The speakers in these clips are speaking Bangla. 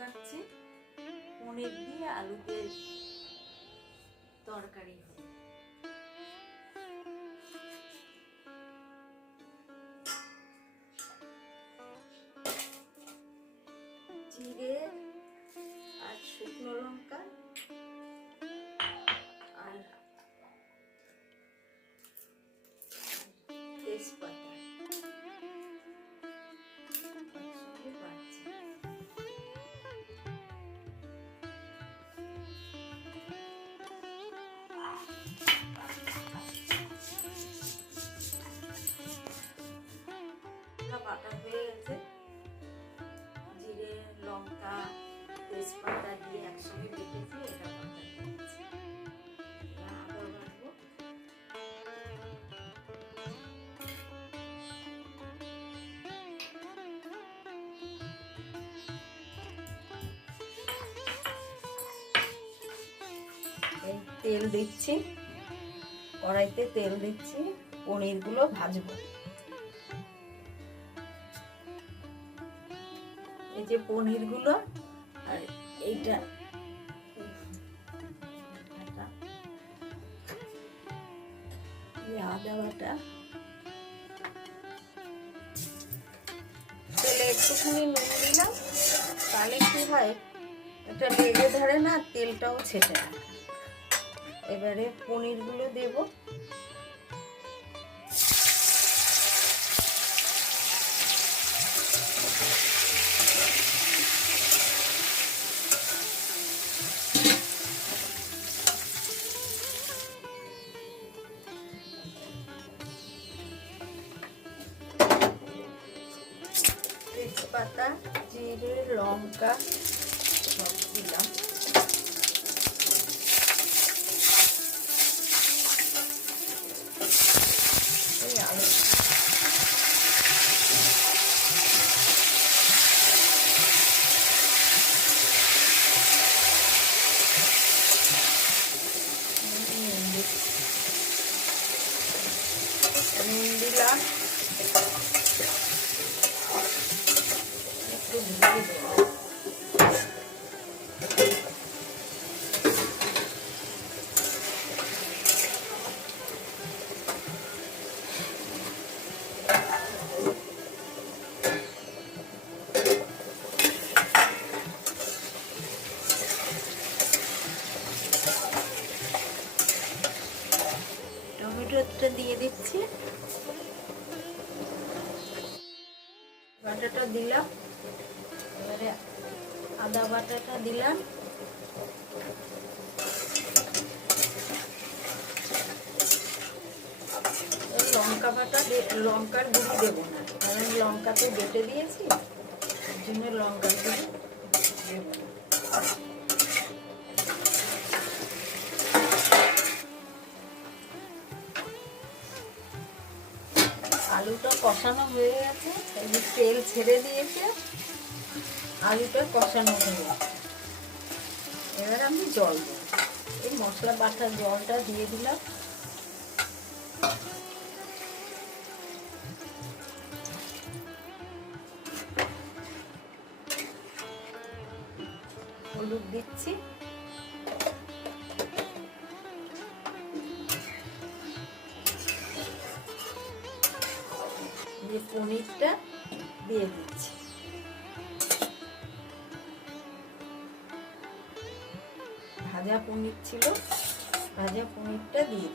কাটছি পনির দিয়ে আলুতে তরকারি হবে। বাটা হয়ে গেছে। জিরে, লঙ্কা, তেজপাতা দিয়ে একসঙ্গে বেটেছি এটা তেল দিচ্ছি। কড়াইতে তেল দিচ্ছি। পনিরগুলো ভাজবো। এই যে পনিরগুলো, আর এইটা আদা বাটা। তেলে একটুখানি কি হয় ধরে না, তেলটাও এবারে পনিরগুলো দেব। তেজপাতা জিরে লঙ্কা সব দিলাম এই আলু নুন দিচ্ছি। নুন দিলাম একটু দিয়ে দেবো টমেটোটা দিয়ে দিচ্ছি। বাটাটা দিলাম। এবারে আদা বাটাটা দিলাম। লঙ্কা বাটা লঙ্কার গুঁড়ি দেবো না, কারণ লঙ্কাতে বেটে দিয়েছি জন্য লঙ্কার গুঁড়ি দেবো আলুটা কষানো হয়ে গেছে। এই তেল ছেড়ে দিয়েছে। আলুটা কষানো হয়ে গেছে। এবার আমি জল দেবো। এই মশলা বাটার জলটা দিয়ে দিলাম। হলুদ দিচ্ছি। পনিরটা দিয়ে দিচ্ছি। ভাজা পনির ছিল ভাজা পনিরটা দিয়ে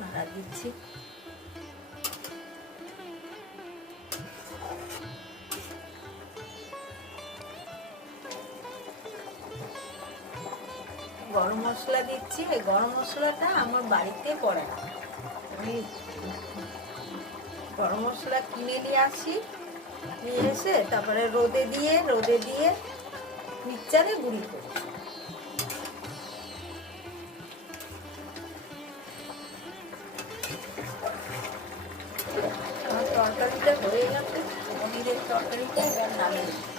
নাড়া দিচ্ছি। গরম মশলা দিচ্ছি, এই গরম মশলাটা আমার বাড়িতে পড়ে না আমি গরম মশলা কিনে নিয়ে আসি, নিয়ে এসে তারপরে রোদে দিয়ে রোদে দিয়ে মিক্সচারে গুঁড়ি করি আমার তরকারিটা হয়ে গেছে তরকারিটা এবার নামিয়ে।